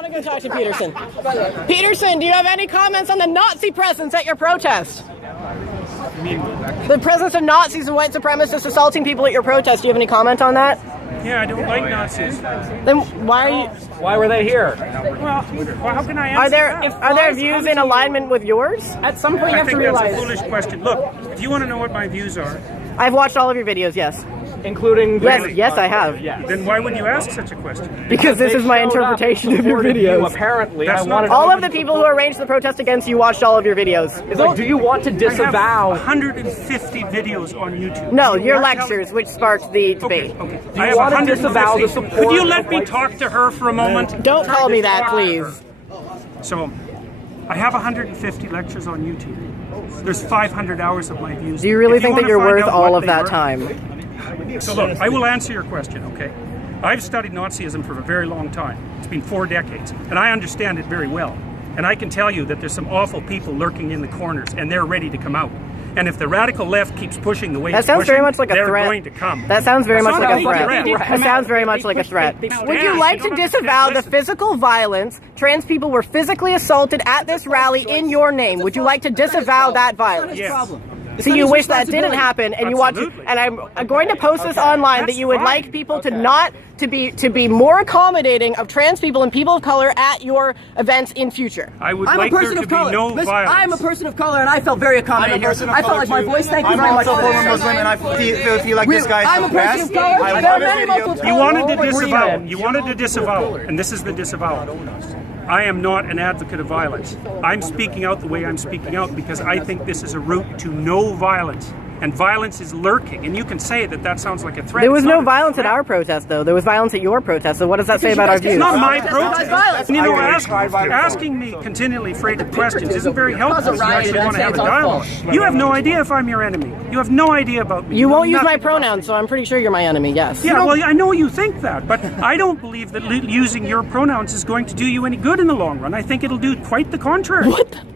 want to go talk to Peterson. Peterson, do you have any comments on the Nazi presence at your protest? The presence of Nazis and white supremacists assaulting people at your protest. Do you have any comment on that? Yeah, I don't like Nazis. Then why were they here? Well, how can I answer Are there views in alignment with yours? At some point you have to realize. That's a foolish question. Look, if you want to know what my views are, I've watched all of your videos, yes. Including yes, I have. Yes. Then why would you ask such a question? Because this is my interpretation of your videos. Apparently, all of the people who arranged the protest against you watched all of your videos. It's like, do you want to disavow? I have 150 videos on YouTube. No, your lectures, which sparked the debate. Okay. Do you want to disavow the support? Could you let me talk to her for a moment? Don't call me that, please. So, I have 150 lectures on YouTube. There's 500 hours of my views. Do you really think that you're worth all of that time? So look, I will answer your question, okay? I've studied Nazism for a very long time. It's been 4 decades, and I understand it very well. And I can tell you that there's some awful people lurking in the corners, and they're ready to come out. And if the radical left keeps pushing the way that sounds very much like a they're threat. Going to come. That sounds very much like a threat. That sounds very much like a threat. Would you like to disavow the physical violence? Trans people were physically assaulted at this rally in your name. Would you like to disavow that violence? Yes. So you wish that didn't happen, and you want to, and I'm going to post this online that you would like people to not to be more accommodating of trans people and people of color at your events in future. I would like there to be no violence. I'm a person of color, and I felt very accommodating. I felt like my voice. Thank you very much. I'm also a former Muslim, and I feel like this guy is I'm a the person best. of color. There are many Muslims. You wanted to disavow. You wanted to disavow, and this is the disavowal. I am not an advocate of violence. I'm speaking out the way I'm speaking out because I think this is a route to no violence. And violence is lurking. And you can say that sounds like a threat. There was no violence at our protest, though. There was violence at your protest. So what does that say about our views? It's not my protest. You know, asking me continually freighted questions isn't very helpful if you actually want to have a dialogue. You have no idea if I'm your enemy. You have no idea about me. You won't use my pronouns, so I'm pretty sure you're my enemy, yes. Yeah, well, I know you think that, but I don't believe that using your pronouns is going to do you any good in the long run. I think it'll do quite the contrary. What the?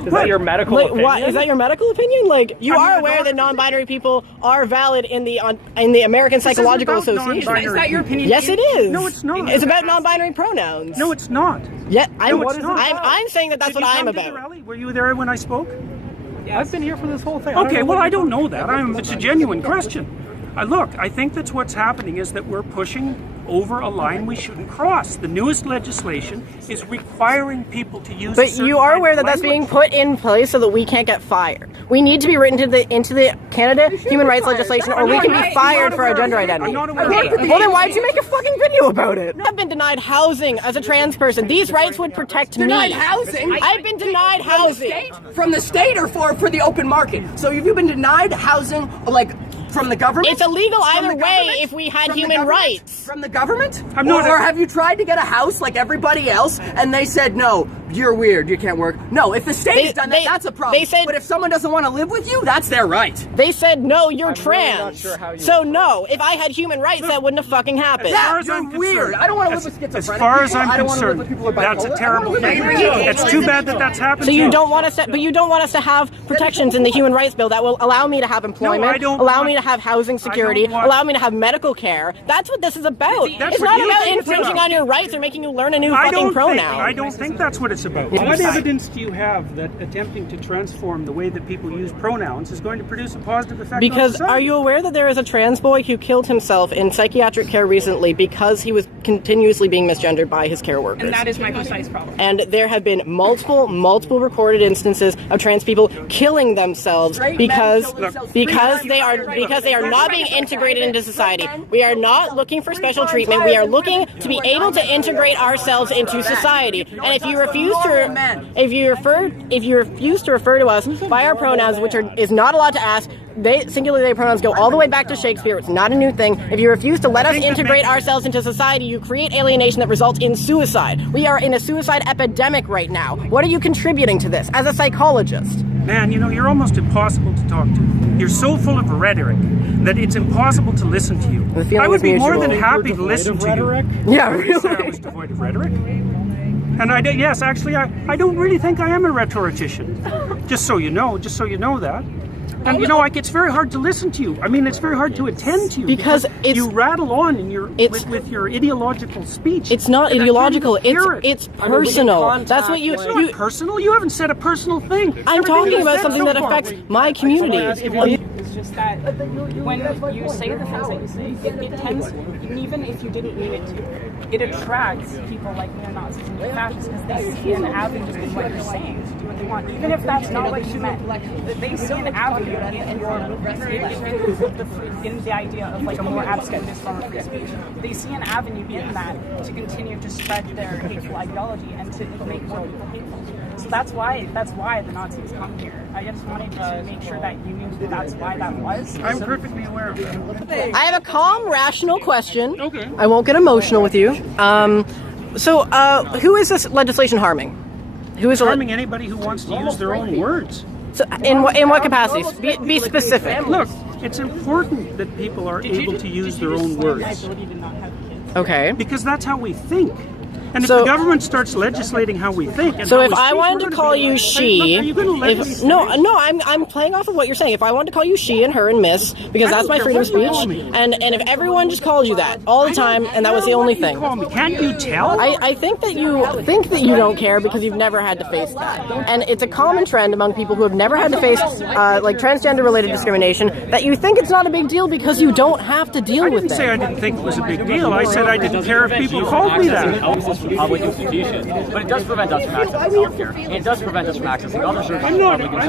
Is that your medical opinion? What, is that your medical opinion? Like, you are aware that non-binary people are valid in the American Psychological Association. Is that your opinion? Yes, it is. No, it's not. It's about non-binary pronouns. No, it's not. Yeah, I'm saying that's what I'm about. The rally? Were you there when I spoke? I've been here for this whole thing. Okay, well, I don't know that. It's a genuine question. Look, I think that's what's happening is that we're pushing over a line we shouldn't cross. The newest legislation is requiring people to use. But you are aware that that's being put in place so that we can't get fired. We need to be written into the Canada human rights legislation, or we can be fired for our gender identity. Well, then why'd you make a fucking video about it? I've been denied housing as a trans person. These rights would protect me. Denied housing? I've been denied housing. From the state or for the open market? So have you been denied housing, like, from the government? It's illegal either way if we had human rights. From the government? Or have you tried to get a house like everybody else and they said, no, you're weird, you can't work? No, if the state has done that, that's a problem. But if someone doesn't want to live with you, that's their right. They said, no, you're trans. Really sure so no, if I had human rights, that wouldn't have fucking happened. Yeah, you're weird. I don't want to live with schizophrenic As far as I'm concerned, that's a terrible thing. It's too bad that that's happened. So you don't want us to, but you don't want us to have protections in the human rights bill that will allow me to have employment, allow me to have housing security, allow me to have medical care. That's what this is about. It's not about infringing on your rights or making you learn a new fucking pronoun. I don't think that's what it's about. What evidence do you have that attempting to transform the way that people use pronouns is going to produce a positive effect on society? Are you aware that there is a trans boy who killed himself in psychiatric care recently because he was continuously being misgendered by his care workers? And that is my precise problem. And there have been multiple recorded instances of trans people killing themselves because they are not being integrated into society. We are not looking for special treatment. We are looking to be able to integrate ourselves into society. And if you refuse to refer to us by our pronouns, which is not allowed to ask, singular they pronouns go all the way back to Shakespeare. It's not a new thing. If you refuse to let us integrate ourselves into society, you create alienation that results in suicide. We are in a suicide epidemic right now. What are you contributing to this as a psychologist? Man, you're almost impossible to talk to. You're so full of rhetoric that it's impossible to listen to you. I would be more than happy to listen to you. Yeah, really? I was devoid of rhetoric. And I don't really think I am a rhetorician. Just so you know that. And you know, like, it's very hard to listen to you. I mean, it's very hard to attend to you because you rattle on in your with your ideological speech. It's not ideological. It's personal. That's what you. It's not personal. You haven't said a personal thing. I'm talking about something that affects my community. It's just that when you say the things that you say, it tends, even if you didn't mean it to, it attracts people like neo-Nazis and fascists because they see an avenue in what you're saying to do what they want, even if that's not what you meant. They see an avenue in the idea of like a more abstract form of free speech. They see an avenue in that to continue to spread their hateful ideology and to make more people hateful. So that's why the Nazis come here. I just wanted to make sure that you knew that's why that was. I'm perfectly aware of that. I have a calm, rational question. Okay. I won't get emotional with you. Who is this legislation harming? Who is harming anybody who wants to use their own words? So in what capacities? Be specific. Look, it's important that people are able to use their own words. Okay. Because that's how we think. And if the government starts legislating how we think, and so if I wanted to call you she, are you going to let me say? I'm playing off of what you're saying. If I wanted to call you she and her and miss, because that's my freedom of speech, and if everyone just called you that all the time, and that was the only thing, can't you tell? I think that you don't care because you've never had to face that, and it's a common trend among people who have never had to face like transgender-related discrimination that you think it's not a big deal because you don't have to deal with it. I didn't say I didn't think it was a big deal. I said I didn't care if people called me that. Public institutions, but it does prevent us from accessing healthcare. And it does prevent us from accessing other services. I'm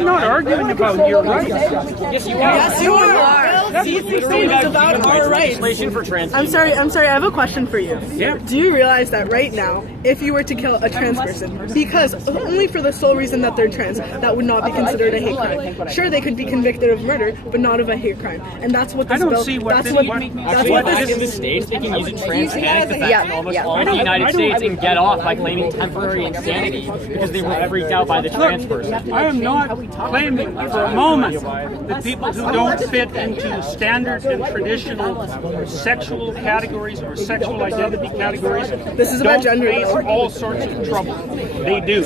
not arguing about your rights. Yes, you are. Yes, you are. These things about our rights. For trans I'm sorry. I have a question for you. Yeah. Do you realize that right now, if you were to kill a trans person, because only for the sole reason that they're trans, that would not be considered a hate crime. Sure, they could be convicted of murder, but not of a hate crime. And that's what this bill. I don't see what that's this. what in the States they can use a trans panic attack in almost all the United States and get off by claiming temporary insanity because they were freaked out by the trans person. I am not claiming for a moment that people who don't fit into standard and traditional sexual categories or sexual identity categories This is about gender. face all sorts of trouble. They do.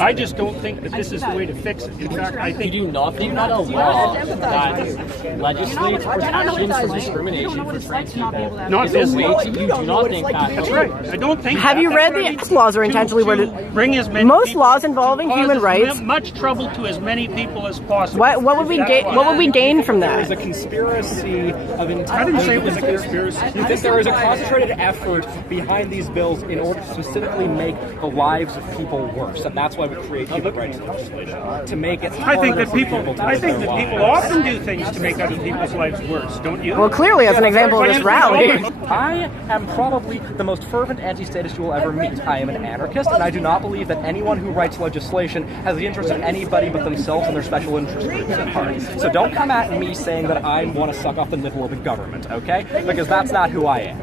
I just don't think that this is the way to fix it. In fact, I think Do you not a law that legislates protections from discrimination for trans people? not this You way. do not think that. That's right. I don't think. Have you read the laws are intentionally worded? Bring as many Most people, laws involving human causes rights. much trouble to as many people as possible. What would we gain? What would we gain from There's that? a conspiracy of I didn't say it was a conspiracy. You think there is a concentrated effort behind these bills in order to specifically make the lives of people worse, and that's why we create human rights legislation to make it. I think that harder for people. to I live think their that people lives. often do things to make other people's lives worse. Don't you? Well, clearly, as an example of this rally. I am probably the most fervent anti-statist you will ever meet. I am an anarchist, and I do not believe that anyone who writes legislation has the interest of anybody but themselves and their special interest groups at heart. So don't come at me saying that I want to suck off the nipple of the government, okay? Because that's not who I am.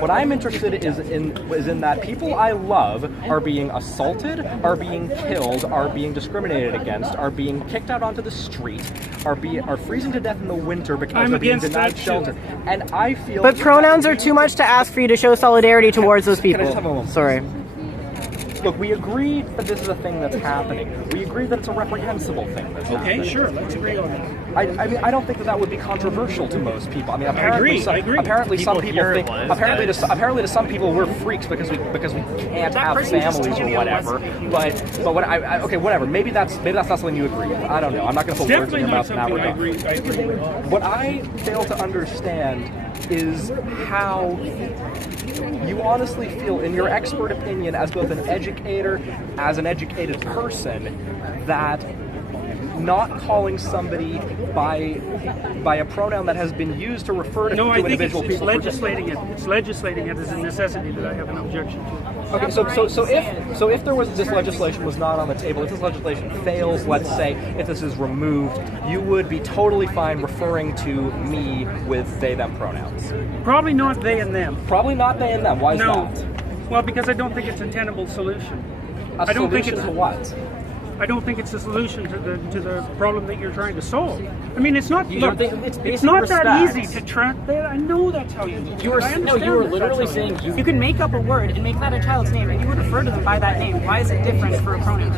What I'm interested is in that people I love are being assaulted, are being killed, are being discriminated against, are being kicked out onto the street, are freezing to death in the winter because they're being denied shelter. And I feel. But pronouns are too much to ask for you to show solidarity towards those Can I just have a people. moment? Sorry. Look, we agree that this is a thing that's happening. We agree that it's a reprehensible thing that's happening. Okay, sure. Let's agree on that. I mean, I don't think that would be controversial to most people. I mean, apparently, I agree. apparently some people think. Apparently, to some people, we're freaks because we can't have families or whatever. But what okay, whatever. Maybe that's not something you agree with. I don't know. I'm not going to put words in Definitely your not mouth in that something I regard. agree with. What I fail to understand is how you honestly feel, in your expert opinion, as both an educator, as an educated person, that not calling somebody by a pronoun that has been used to refer to individual people. It's legislating it. It's legislating it as a necessity that I have an objection to. Okay, so if there was this legislation was not on the table, if this legislation fails, let's say, if this is removed, you would be totally fine referring to me with they them pronouns. Probably not they and them. Probably not they and them. Why is No. that? Well, because I don't think it's a tenable solution. I don't think it's a what? I don't think it's a solution to the problem that you're trying to solve. I mean, it's not. Look, it's not that easy to track that. I know that's how you do it. You were literally saying you can make up a word and make that a child's name, and you would refer to them by that name. Why is it different for a pronoun?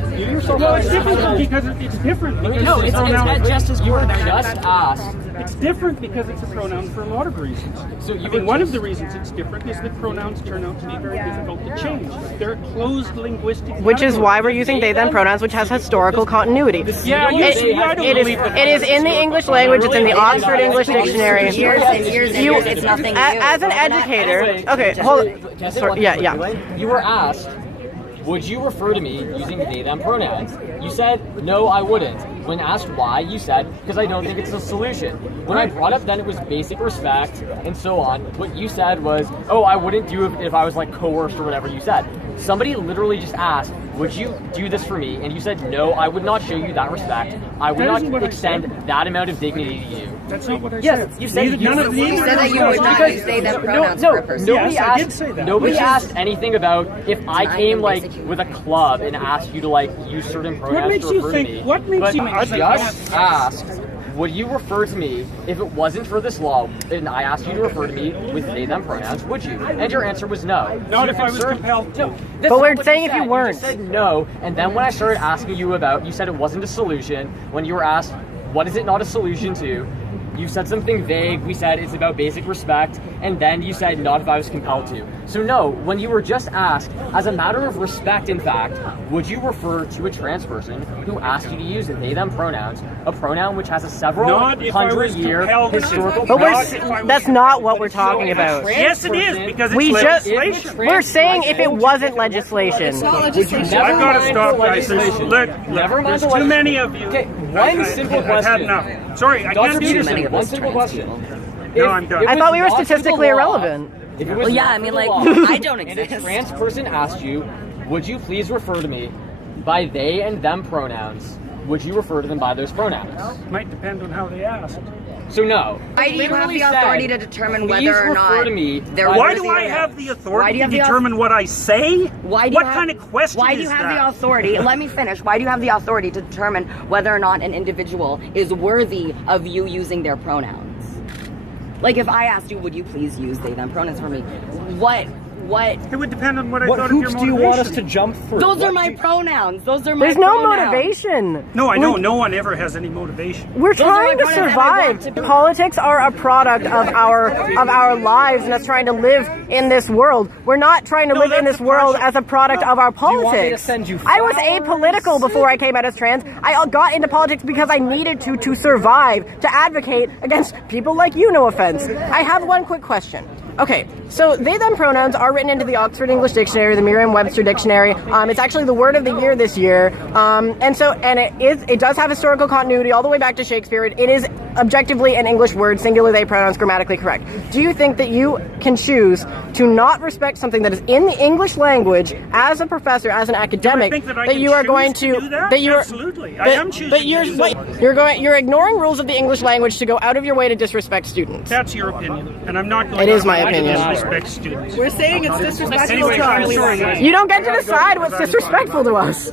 Well, it's different because it's different. No, it's just as good. Just asked. It's different because it's a pronoun for a lot of reasons. So I mean, one of the reasons it's different is that pronouns turn out to be very difficult to change. They're a closed linguistic Which is why we're using they them pronouns, which has historical continuity. Yeah, it is in the English language. It's in the Oxford English Dictionary. Years and years and years. It's nothing new. As an educator, okay, hold on. Yeah. You were asked, would you refer to me using they them pronouns? You said, no, I wouldn't. When asked why, you said, because I don't think it's a solution. When I brought up then it was basic respect and so on, what you said was, oh, I wouldn't do it if I was like coerced or whatever you said. Somebody literally just asked, would you do this for me? And you said, no, I would not show you that respect. I would not extend that amount of dignity to you. That's not what I said. Yes, you said you said that you would not use they them pronouns for a person. Nobody asked anything about if I came like with a club and asked you to like use certain pronouns to refer to me. What makes you I just asked, would you refer to me if it wasn't for this law and I asked you to refer to me with they them pronouns, would you? And your answer was no. Not if I was compelled to. No, but we're saying if you weren't. You said no, and then when I started asking you about, you said it wasn't a solution. When you were asked, what is it not a solution to? You said something vague. We said it's about basic respect, and then you said not if I was compelled to. So no, when you were just asked, as a matter of respect, in fact, would you refer to a trans person who asked you to use they them pronouns, a pronoun which has a several hundred-year historical? But that's not what we're talking about. Yes, it is because it's legislation. We're saying if it wasn't legislation. It's not legislation. I've got to stop, guys. Look, there's too many of you. Okay, one simple question. I've had enough. Sorry, I can't do this. One simple question. No, I'm done. I thought we were statistically irrelevant. Well, yeah, I mean, like, I don't exist. And a trans person asked you, would you please refer to me by they and them pronouns? Would you refer to them by those pronouns? Might depend on how they asked. So no. Why do you have the authority to determine whether or not Why do I have the authority to determine what I say? What kind of question is that? Why do you have the authority? Let me finish. Why do you have the authority to determine whether or not an individual is worthy of you using their pronouns? Like, if I asked you, would you please use they them pronouns for me? What? It would depend on what I thought of your motivation. What hoops do you want us to jump through? Those are my pronouns. Those are my There's pronouns. no motivation. No, I know. No one ever has any motivation. We're trying to survive. Politics are a product of our lives and us trying to live in this world. We're not trying to live in this world as a product of our politics. I was apolitical before I came out as trans. I got into politics because I needed to survive, to advocate against people like you, no offense. I have one quick question. Okay, so they them pronouns are written into the Oxford English Dictionary, the Merriam-Webster Dictionary. It's actually the word of the year this year. It does have historical continuity all the way back to Shakespeare. It is objectively an English word, singular they pronouns, grammatically correct. Do you think that you can choose to not respect something that is in the English language as a professor, as an academic, that you are going to that you're absolutely I am choosing you're ignoring rules of the English language to go out of your way to disrespect students? That's your opinion, and I'm not going It is my opinion. to disrespect students. We're saying it's disrespectful Anyway, to I'm us. sorry, guys. You don't get to decide what's disrespectful to us.